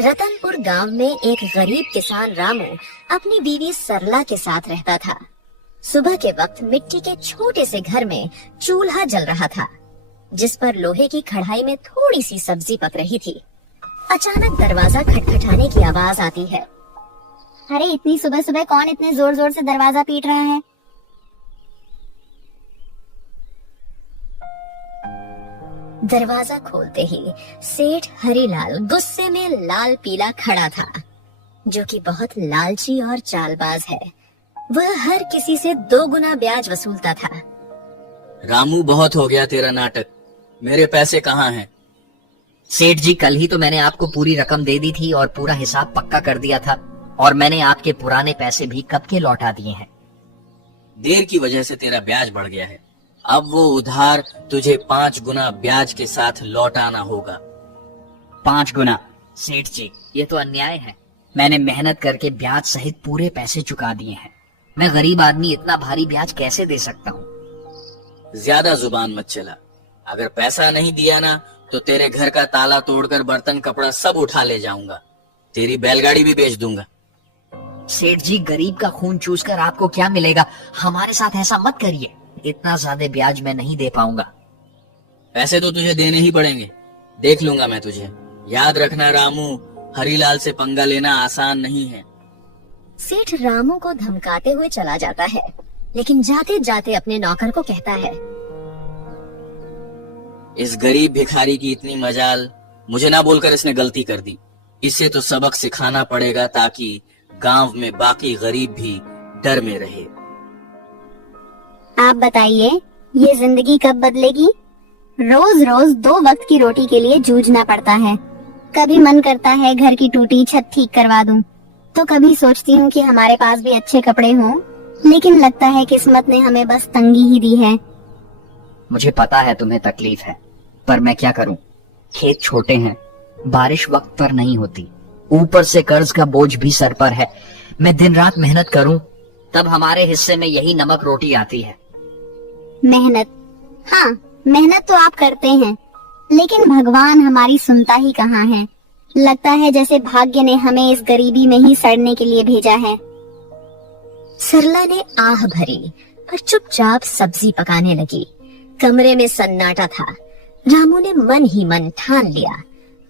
रतनपुर गांव में एक गरीब किसान रामू अपनी बीवी सरला के साथ रहता था। सुबह के वक्त मिट्टी के छोटे से घर में चूल्हा जल रहा था, जिस पर लोहे की कढ़ाई में थोड़ी सी सब्जी पक रही थी। अचानक दरवाजा खटखटाने की आवाज आती है। अरे इतनी सुबह सुबह कौन इतने जोर जोर से दरवाजा पीट रहा है? दरवाजा खोलते ही सेठ हरिलाल गुस्से में लाल पीला खड़ा था, जो कि बहुत लालची और चालबाज है। वह हर किसी से 2 गुना ब्याज वसूलता था। रामू, बहुत हो गया तेरा नाटक। मेरे पैसे कहाँ हैं? सेठ जी, कल ही तो मैंने आपको पूरी रकम दे दी थी और पूरा हिसाब पक्का कर दिया था, और मैंने आपके पुराने पैसे भी कब के लौटा दिए हैं। देर की वजह से तेरा ब्याज बढ़ गया है। अब वो उधार तुझे 5 गुना ब्याज के साथ लौटाना होगा। 5 गुना? सेठ जी, ये तो अन्याय है। मैंने मेहनत करके ब्याज सहित पूरे पैसे चुका दिए हैं। मैं गरीब आदमी इतना भारी ब्याज कैसे दे सकता हूँ? ज्यादा जुबान मत चला। अगर पैसा नहीं दिया ना तो तेरे घर का ताला तोड़कर बर्तन कपड़ा सब उठा ले जाऊंगा। तेरी बैलगाड़ी भी बेच दूंगा। सेठ जी, गरीब का खून चूसकर आपको क्या मिलेगा? हमारे साथ ऐसा मत करिए। इतना ज्यादा ब्याज मैं नहीं दे पाऊंगा। पैसे तो तुझे देने ही पड़ेंगे। देख लूंगा मैं तुझे। याद रखना रामू, हरीलाल से पंगा लेना आसान नहीं है। सेठ रामू को धमकाते हुए चला जाता है, लेकिन जाते जाते अपने नौकर को कहता है, इस गरीब भिखारी की इतनी मजाल, मुझे ना बोलकर इसने गलती कर दी। इसे तो सबक सिखाना पड़ेगा ताकि गांव में बाकी गरीब भी डर में रहे। आप बताइए, ये जिंदगी कब बदलेगी? रोज रोज 2 वक्त की रोटी के लिए जूझना पड़ता है। कभी मन करता है घर की टूटी छत ठीक करवा दूं, तो कभी सोचती हूँ कि हमारे पास भी अच्छे कपड़े हों, लेकिन लगता है किस्मत ने हमें बस तंगी ही दी है। मुझे पता है तुम्हें तकलीफ है, पर मैं क्या करूं? खेत छोटे हैं, बारिश वक्त पर नहीं होती, ऊपर से कर्ज का बोझ भी सर पर है। मैं दिन रात मेहनत करूं तब हमारे हिस्से में यही नमक रोटी आती है। मेहनत? हाँ, मेहनत तो आप करते हैं, लेकिन भगवान हमारी सुनता ही कहाँ है। लगता है जैसे भाग्य ने हमें इस गरीबी में ही सड़ने के लिए भेजा है। सरला ने आह भरी और चुपचाप सब्जी पकाने लगी। कमरे में सन्नाटा था। रामू ने मन ही मन ठान लिया,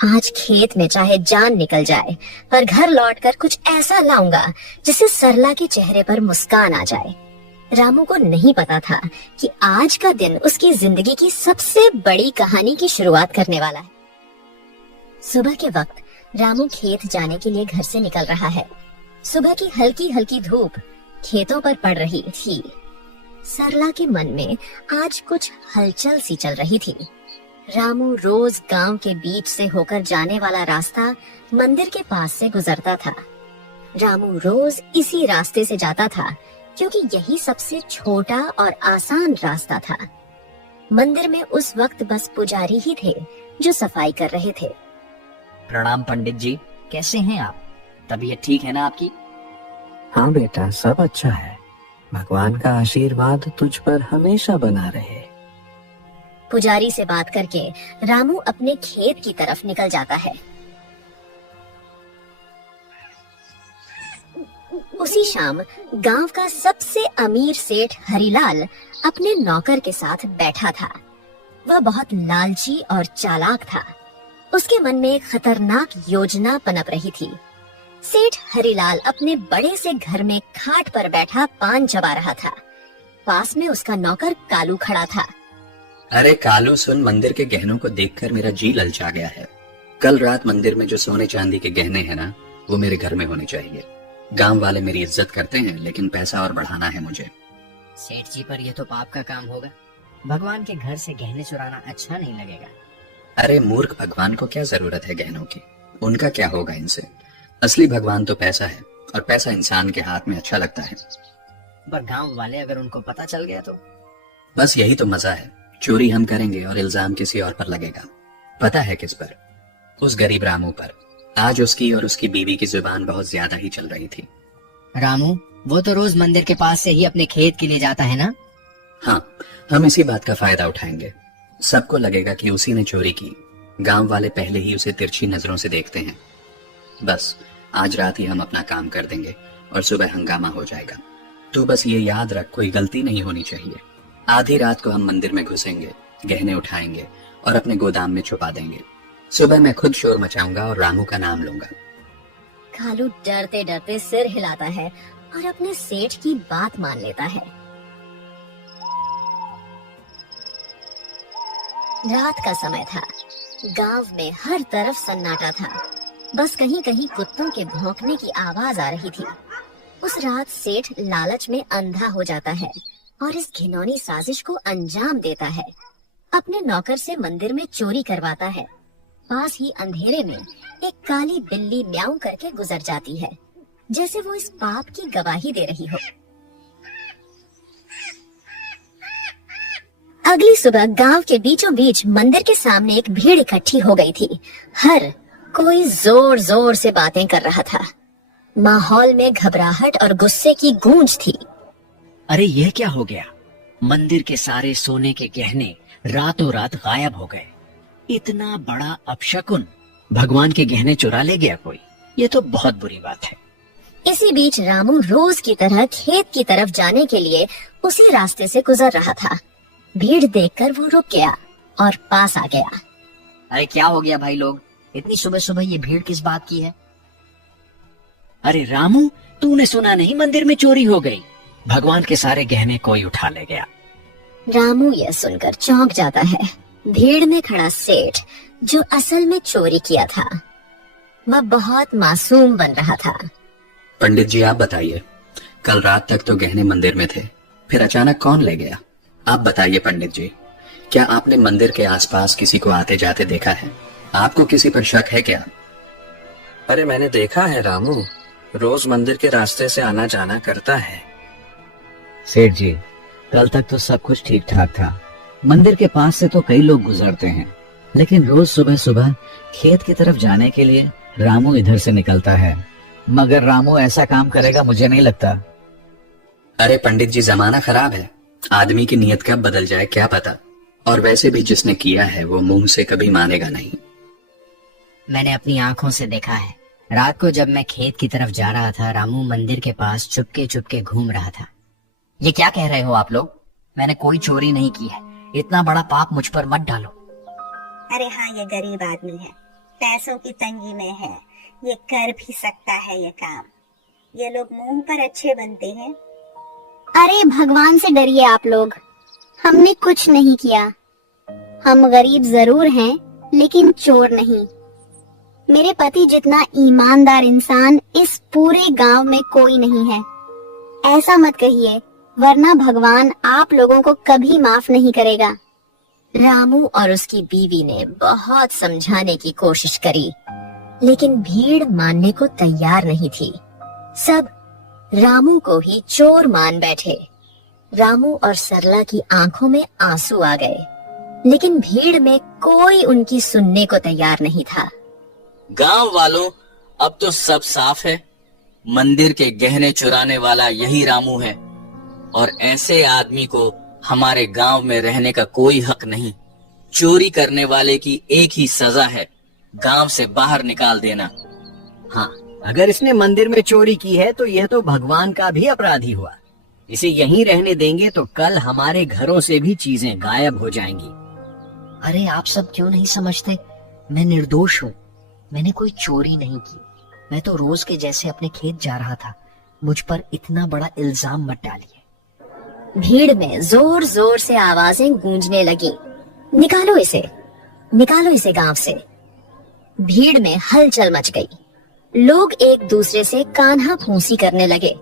आज खेत में चाहे जान निकल जाए, पर घर लौटकर कुछ ऐसा लाऊंगा जिससे सरला के चेहरे पर मुस्कान आ जाए। रामू को नहीं पता था कि आज का दिन उसकी जिंदगी की सबसे बड़ी कहानी की शुरुआत करने वाला है। सुबह के वक्त रामू खेत जाने के लिए घर से निकल रहा है। सुबह की हल्की हल्की धूप खेतों पर पड़ रही थी। सरला के मन में आज कुछ हलचल सी चल रही थी। रामू रोज गांव के बीच से होकर जाने वाला रास्ता मंदिर के पास से गुजरता था। रामू रोज इसी रास्ते से जाता था, क्योंकि यही सबसे छोटा और आसान रास्ता था। मंदिर में उस वक्त बस पुजारी ही थे जो सफाई कर रहे थे। प्रणाम पंडित जी, कैसे हैं आप? तबीयत ठीक है ना आपकी? हाँ बेटा, सब अच्छा है। भगवान का आशीर्वाद तुझ पर हमेशा बना रहे। पुजारी से बात करके रामू अपने खेत की तरफ निकल जाता है। उसी शाम गांव का सबसे अमीर सेठ हरिलाल अपने नौकर के साथ बैठा था। वह बहुत लालची और चालाक था। उसके मन में एक खतरनाक योजना पनप रही थी। सेठ हरिलाल अपने बड़े से घर में खाट पर बैठा पान चबा रहा था। पास में उसका नौकर कालू खड़ा था। अरे कालू सुन, मंदिर के गहनों को देखकर मेरा जी ललचा गया है। कल रात मंदिर में जो सोने चांदी के गहने हैं ना, वो मेरे घर में होने चाहिए। गांव वाले मेरी इज्जत करते हैं, लेकिन पैसा और बढ़ाना है मुझे। सेठ जी, पर यह तो पाप का काम होगा। भगवान के घर से गहने चुराना अच्छा नहीं लगेगा। अरे मूर्ख, भगवान को क्या जरूरत है गहनों की? उनका क्या होगा इनसे? असली भगवान तो पैसा है, और पैसा इंसान के हाथ में अच्छा लगता है। पर गांव वाले अगर उनको पता चल गया तो? बस यही तो मजा है। चोरी हम करेंगे और इल्जाम किसी और पर लगेगा। पता है किस पर? उस गरीब रामू पर। आज उसकी और उसकी बीवी की जुबान बहुत ज्यादा ही चल रही थी। रामू, वो तो रोज मंदिर के पास से ही अपने खेत के लिए जाता है ना? हाँ, हम इसी बात का फायदा उठाएंगे। सबको लगेगा कि उसी ने चोरी की। गांव वाले पहले ही उसे तिरछी नजरों से देखते हैं। बस आज रात ही हम अपना काम कर देंगे और सुबह हंगामा हो जाएगा। तो बस ये याद रख, कोई गलती नहीं होनी चाहिए। आधी रात को हम मंदिर में घुसेंगे, गहने उठाएंगे और अपने गोदाम में छुपा देंगे। सुबह मैं खुद शोर मचाऊंगा और रामू का नाम लूंगा। कालू डरते डरते सिर हिलाता है और अपने सेठ की बात मान लेता है। रात का समय था। गांव में हर तरफ सन्नाटा था। बस कहीं कहीं कुत्तों के भौंकने की आवाज आ रही थी। उस रात सेठ लालच में अंधा हो जाता है और इस घिनौनी साजिश को अंजाम देता है। अपने नौकर से मंदिर में चोरी करवाता है। पास ही अंधेरे में एक काली बिल्ली म्याऊं करके गुजर जाती है, जैसे वो इस पाप की गवाही दे रही हो। अगली सुबह गांव के बीचों बीच मंदिर के सामने एक भीड़ इकट्ठी हो गई थी। हर कोई जोर जोर से बातें कर रहा था। माहौल में घबराहट और गुस्से की गूंज थी। अरे ये क्या हो गया? मंदिर के सारे सोने के गहने रातों रात गायब हो गए। इतना बड़ा अपशकुन, भगवान के गहने चुरा ले गया कोई। ये तो बहुत बुरी बात है। इसी बीच रामू रोज की तरह खेत की तरफ जाने के लिए उसी रास्ते से गुजर रहा था। भीड़ देखकर वो रुक गया और पास आ गया। अरे क्या हो गया भाई लोग? इतनी सुबह सुबह ये भीड़ किस बात की है? अरे रामू, तूने सुना नहीं मंदिर में चोरी हो गई? भगवान के सारे गहने कोई उठा ले गया। रामू यह सुनकर चौंक जाता है। भीड़ में खड़ा सेठ, जो असल में चोरी किया था, वह बहुत मासूम बन रहा था। पंडित जी आप बताइए, कल रात तक तो गहने मंदिर में थे, फिर अचानक कौन ले गया? आप बताइए पंडित जी, क्या आपने मंदिर के आसपास किसी को आते जाते देखा है? आपको किसी पर शक है क्या? अरे मैंने देखा है रामू, रोज मंदिर के रास्ते से आना जाना करता है। सेठ जी, कल तक तो सब कुछ ठीक ठाक था। मंदिर के पास से तो कई लोग गुजरते हैं, लेकिन रोज सुबह सुबह खेत की तरफ जाने के लिए रामू इधर से निकलता है। मगर रामू ऐसा काम करेगा मुझे नहीं लगता। अरे पंडित जी, जमाना खराब है, आदमी की नीयत कब बदल जाए क्या पता। और वैसे भी जिसने किया है वो मुंह से कभी मानेगा नहीं। मैंने अपनी आंखों से देखा है। रात को जब मैं खेत की तरफ जा रहा था, रामू मंदिर के पास चुपके चुपके घूम रहा था। ये क्या कह रहे हो आप लोग? मैंने कोई चोरी नहीं की है। इतना बड़ा पाप मुझ पर मत डालो। अरे हाँ, ये गरीब आदमी है, पैसों की तंगी में है, ये कर भी सकता है ये काम। ये लोग मुंह पर अच्छे बनते हैं। अरे भगवान से डरिए आप लोग, हमने कुछ नहीं किया। हम गरीब जरूर हैं, लेकिन चोर नहीं। मेरे पति जितना ईमानदार इंसान इस पूरे गांव में कोई नहीं है। ऐसा मत कहिए, वरना भगवान आप लोगों को कभी माफ नहीं करेगा। रामू और उसकी बीवी ने बहुत समझाने की कोशिश करी, लेकिन भीड़ मानने को तैयार नहीं थी। सब रामू को ही चोर मान बैठे। रामू और सरला की आंखों में आंसू आ गए, लेकिन भीड़ में कोई उनकी सुनने को तैयार नहीं था। गांव वालों, अब तो सब साफ है। मंदिर के गहने चुराने वाला यही रामू है, और ऐसे आदमी को हमारे गांव में रहने का कोई हक नहीं। चोरी करने वाले की एक ही सजा है, गांव से बाहर निकाल देना। हाँ, अगर इसने मंदिर में चोरी की है तो यह तो भगवान का भी अपराधी हुआ। इसे यहीं रहने देंगे तो कल हमारे घरों से भी चीजें गायब हो जाएंगी। अरे आप सब क्यों नहीं समझते? मैं निर्दोष हूँ। मैंने कोई चोरी नहीं की। मैं तो रोज के जैसे अपने खेत जा रहा था। मुझ पर इतना बड़ा इल्जाम मत डालिए। भीड़ में जोर जोर से आवाजें गूंजने लगी। निकालो इसे गांव से। भीड़ में हलचल मच गई। लोग एक दूसरे से कान्हा फूंसी करने लगे।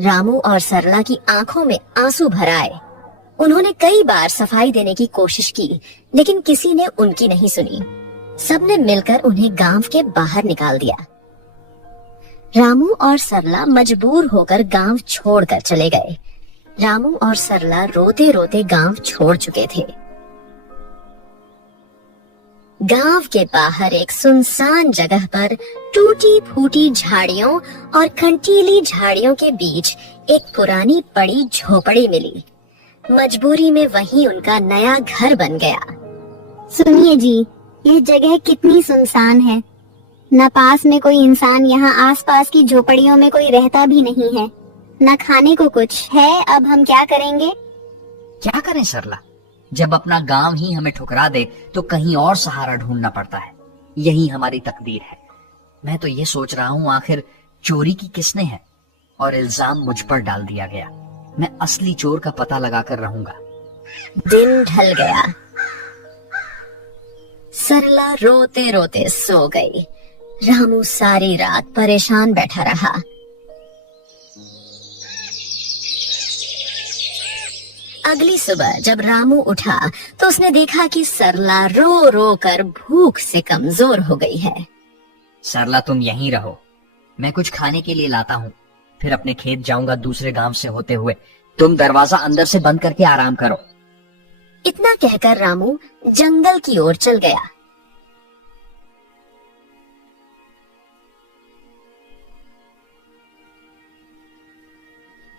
रामू और सरला की आंखों में आंसू भर आए। उन्होंने कई बार सफाई देने की कोशिश की, लेकिन किसी ने उनकी नहीं सुनी। सबने मिलकर उन्हें गांव के बाहर निकाल दिया। रामू और सरला मजबूर होकर गांव छोड़कर चले गए। रामू और सरला रोते रोते गांव छोड़ चुके थे। गांव के बाहर एक सुनसान जगह पर टूटी फूटी झाड़ियों और कंटीली झाड़ियों के बीच एक पुरानी पड़ी झोपड़ी मिली। मजबूरी में वहीं उनका नया घर बन गया। सुनिए जी, ये जगह कितनी सुनसान है। न पास में कोई इंसान, यहाँ आसपास की झोपड़ियों में कोई रहता भी नहीं है, न खाने को कुछ है। अब हम क्या करेंगे? क्या करें सरला, जब अपना गांव ही हमें ठुकरा दे तो कहीं और सहारा ढूंढना पड़ता है। यही हमारी तकदीर है। मैं तो ये सोच रहा हूँ आखिर चोरी की किसने है और इल्जाम मुझ पर डाल दिया गया। मैं असली चोर का पता लगाकर रहूंगा। दिन ढल गया। सरला रोते रोते सो गई। रामू सारी रात परेशान बैठा रहा। अगली सुबह जब रामू उठा तो उसने देखा कि सरला रो रो कर भूख से कमजोर हो गई है। सरला तुम यहीं रहो, मैं कुछ खाने के लिए लाता हूँ, फिर अपने खेत जाऊंगा दूसरे गांव से होते हुए। तुम दरवाजा अंदर से बंद करके आराम करो। इतना कहकर रामू जंगल की ओर चल गया।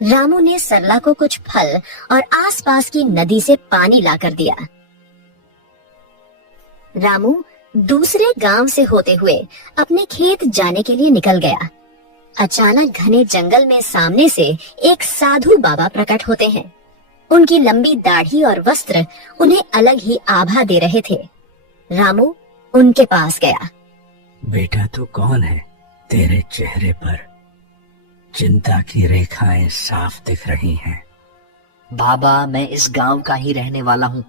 रामू ने सरला को कुछ फल और आसपास की नदी से पानी लाकर दिया। रामू दूसरे गांव से होते हुए अपने खेत जाने के लिए निकल गया। अचानक घने जंगल में सामने से एक साधु बाबा प्रकट होते हैं। उनकी लंबी दाढ़ी और वस्त्र उन्हें अलग ही आभा दे रहे थे। रामू उनके पास गया। बेटा तू कौन है? तेरे चेहरे पर चिंता की रेखाएं साफ दिख रही हैं। बाबा मैं इस गांव का ही रहने वाला हूँ,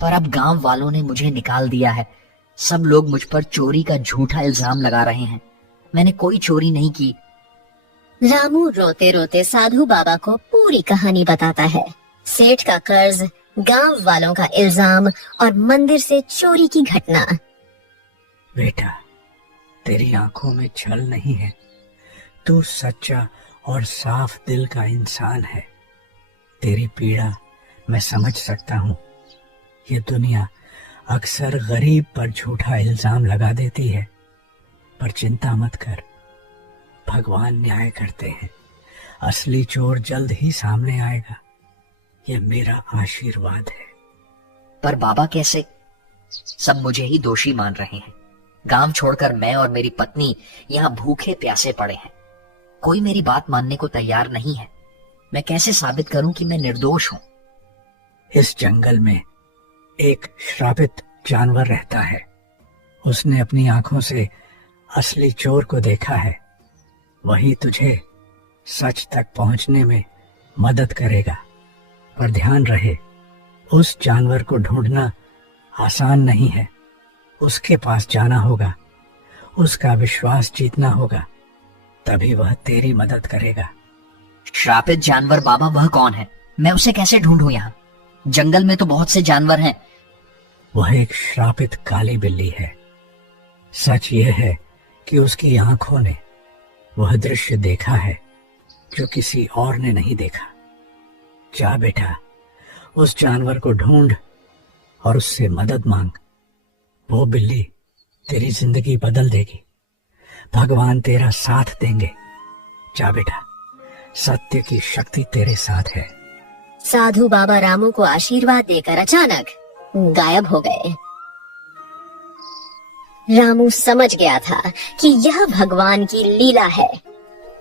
पर अब गांव वालों ने मुझे निकाल दिया है। सब लोग मुझ पर चोरी का झूठा इल्जाम लगा रहे हैं। मैंने कोई चोरी नहीं की। रामू रोते रोते साधु बाबा को पूरी कहानी बताता है। सेठ का कर्ज, गांव वालों का इल्जाम और मंदिर से चोरी की घटना। बेटा तेरी आंखों में छल नहीं है, तू सच्चा और साफ दिल का इंसान है। तेरी पीड़ा मैं समझ सकता हूँ। ये दुनिया अक्सर गरीब पर झूठा इल्जाम लगा देती है, पर चिंता मत कर, भगवान न्याय करते हैं। असली चोर जल्द ही सामने आएगा, ये मेरा आशीर्वाद है। पर बाबा कैसे? सब मुझे ही दोषी मान रहे हैं। गांव छोड़कर मैं और मेरी पत्नी यहाँ भूखे प्यासे पड़े हैं। कोई मेरी बात मानने को तैयार नहीं है। मैं कैसे साबित करूं कि मैं निर्दोष हूं? इस जंगल में एक श्रापित जानवर रहता है। उसने अपनी आंखों से असली चोर को देखा है। वही तुझे सच तक पहुंचने में मदद करेगा। पर ध्यान रहे, उस जानवर को ढूंढना आसान नहीं है। उसके पास जाना होगा, उसका विश्वास जीतना होगा, तभी वह तेरी मदद करेगा। श्रापित जानवर बाबा वह कौन है? मैं उसे कैसे ढूंढूं? यहाँ जंगल में तो बहुत से जानवर हैं। वह एक श्रापित काली बिल्ली है। सच यह है कि उसकी आंखों ने वह दृश्य देखा है जो किसी और ने नहीं देखा। जा बेटा, उस जानवर को ढूंढ और उससे मदद मांग। वो बिल्ली तेरी जिंदगी बदल देगी। भगवान तेरा साथ देंगे। जा बेटा, सत्य की शक्ति तेरे साथ है। साधु बाबा रामू को आशीर्वाद देकर अचानक गायब हो गए। रामू समझ गया था कि यह भगवान की लीला है।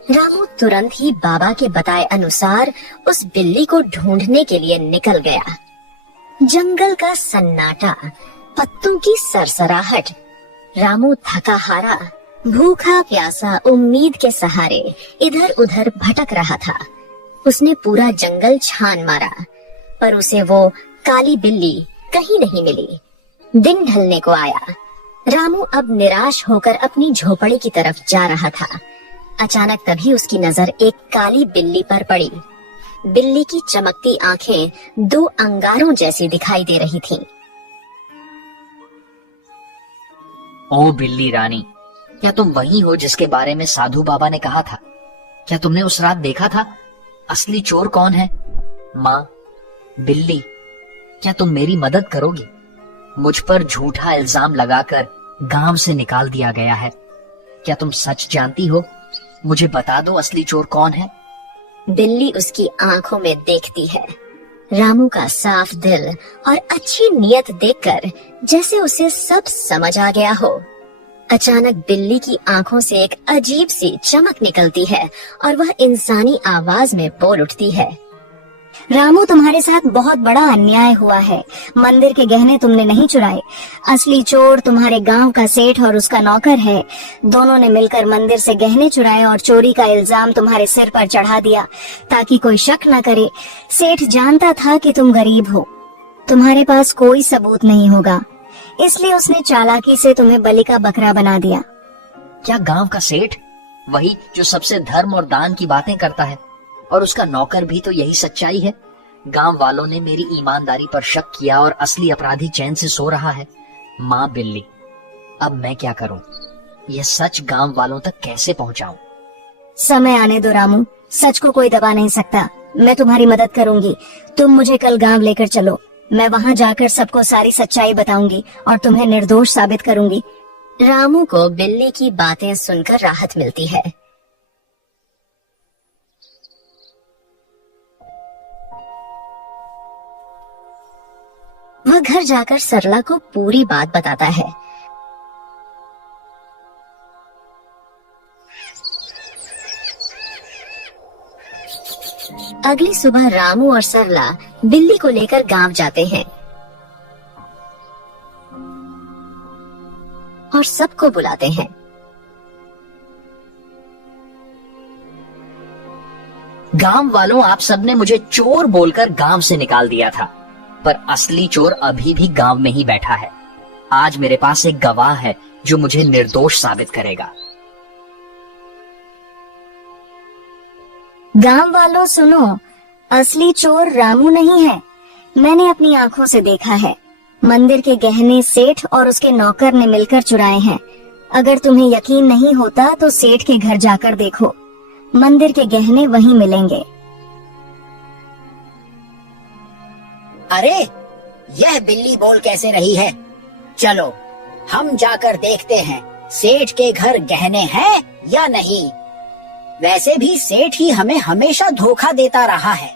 रामू तुरंत ही बाबा के बताए अनुसार उस बिल्ली को ढूंढने के लिए निकल गया। जंगल का सन्नाटा, पत्तों की सरसराहट। रामू थका हारा, भूखा प्यासा, उम्मीद के सहारे इधर उधर भटक रहा था। उसने पूरा जंगल छान मारा, पर उसे वो काली बिल्ली कहीं नहीं मिली। दिन ढलने को आया। रामू अब निराश होकर अपनी झोपड़ी की तरफ जा रहा था। अचानक तभी उसकी नजर एक काली बिल्ली पर पड़ी। बिल्ली की चमकती आंखें दो अंगारों जैसी दिखाई दे रही थीं। ओ बिल्ली रानी, क्या तुम वही हो जिसके बारे में साधु बाबा ने कहा था? क्या तुमने उस रात देखा था? असली चोर कौन है? माँ, बिल्ली, क्या तुम मेरी मदद करोगी? मुझ पर झूठा इल्जाम लगाकर गांव से निकाल दिया गया है। क्या तुम सच जानती हो? मुझे बता दो, असली चोर कौन है? बिल्ली उसकी आंखों में देखती है। रामू का साफ दिल और अच्छी नीयत देखकर जैसे उसे सब समझ आ गया हो। अचानक बिल्ली की आंखों से एक अजीब सी चमक निकलती है और वह इंसानी आवाज में बोल उठती है। रामू, तुम्हारे साथ बहुत बड़ा अन्याय हुआ है। मंदिर के गहने तुमने नहीं चुराए। असली चोर तुम्हारे गांव का सेठ और उसका नौकर है। दोनों ने मिलकर मंदिर से गहने चुराए और चोरी का इल्जाम तुम्हारे सिर पर चढ़ा दिया ताकि कोई शक न करे। सेठ जानता था कि तुम गरीब हो, तुम्हारे पास कोई सबूत नहीं होगा, इसलिए उसने चालाकी से तुम्हें बलि का बकरा बना दिया। क्या गांव का सेठ, वही जो सबसे धर्म और दान की बातें करता है, और उसका नौकर भी तो यही सच्चाई है? गांव वालों ने मेरी ईमानदारी पर शक किया और असली अपराधी चैन से सो रहा है। माँ बिल्ली, अब मैं क्या करूं? यह सच गांव वालों तक कैसे पहुंचाऊं? समय आने दो रामू, सच को कोई दबा नहीं सकता। मैं तुम्हारी मदद करूंगी। तुम मुझे कल गांव लेकर चलो। मैं वहां जाकर सबको सारी सच्चाई बताऊंगी और तुम्हें निर्दोष साबित करूंगी। रामू को बिल्ली की बातें सुनकर राहत मिलती है। वह घर जाकर सरला को पूरी बात बताता है। अगली सुबह रामू और सरला बिल्ली को लेकर गांव जाते हैं और सबको बुलाते हैं। गांव वालों, आप सबने मुझे चोर बोलकर गांव से निकाल दिया था, पर असली चोर अभी भी गांव में ही बैठा है। आज मेरे पास एक गवाह है जो मुझे निर्दोष साबित करेगा। गांव वालों सुनो, असली चोर रामू नहीं है। मैंने अपनी आंखों से देखा है। मंदिर के गहने सेठ और उसके नौकर ने मिलकर चुराए हैं। अगर तुम्हें यकीन नहीं होता तो सेठ के घर जाकर देखो, मंदिर के गहने वहीं मिलेंगे। अरे, यह बिल्ली बोल कैसे रही है? चलो हम जाकर देखते हैं सेठ के घर गहने हैं या नहीं। वैसे भी सेठ ही हमें हमेशा धोखा देता रहा है।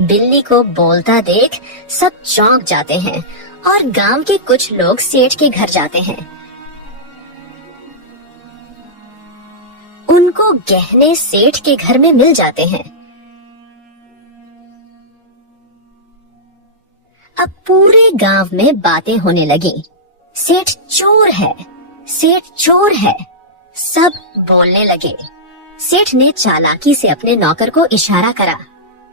बिल्ली को बोलता देख सब चौंक जाते हैं और गांव के कुछ लोग सेठ के घर जाते हैं। उनको गहने सेठ के घर में मिल जाते हैं। अब पूरे गांव में बातें होने लगी। सेठ चोर है, सेठ चोर है, सब बोलने लगे। सेठ ने चालाकी से अपने नौकर को इशारा करा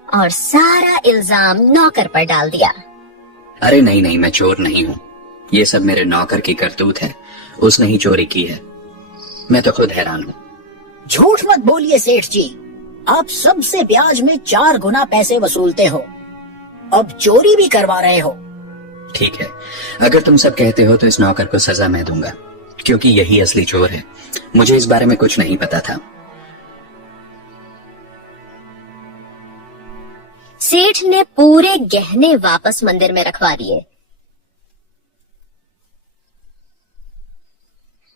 और सारा इल्जाम नौकर पर डाल दिया। अरे नहीं नहीं, मैं चोर नहीं हूँ। ये सब मेरे नौकर की करतूत है। उसने ही चोरी की है। मैं तो खुद हैरान हूँ। झूठ मत बोलिए सेठ जी, आप सबसे ब्याज में 4 गुना पैसे वसूलते हो, अब चोरी भी करवा रहे हो। ठीक है, अगर तुम सब कहते हो तो इस नौकर को सजा मैं दूंगा, क्योंकि यही असली चोर है। मुझे इस बारे में कुछ नहीं पता था। सेठ ने पूरे गहने वापस मंदिर में रखवा दिए।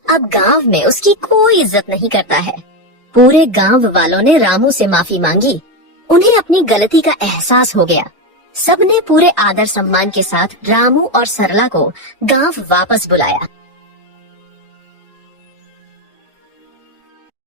अब गांव में उसकी कोई इज्जत नहीं करता है। पूरे गांव वालों ने रामू से माफी मांगी। उन्हें अपनी गलती का एहसास हो गया। सबने पूरे आदर सम्मान के साथ रामू और सरला को गांव वापस बुलाया।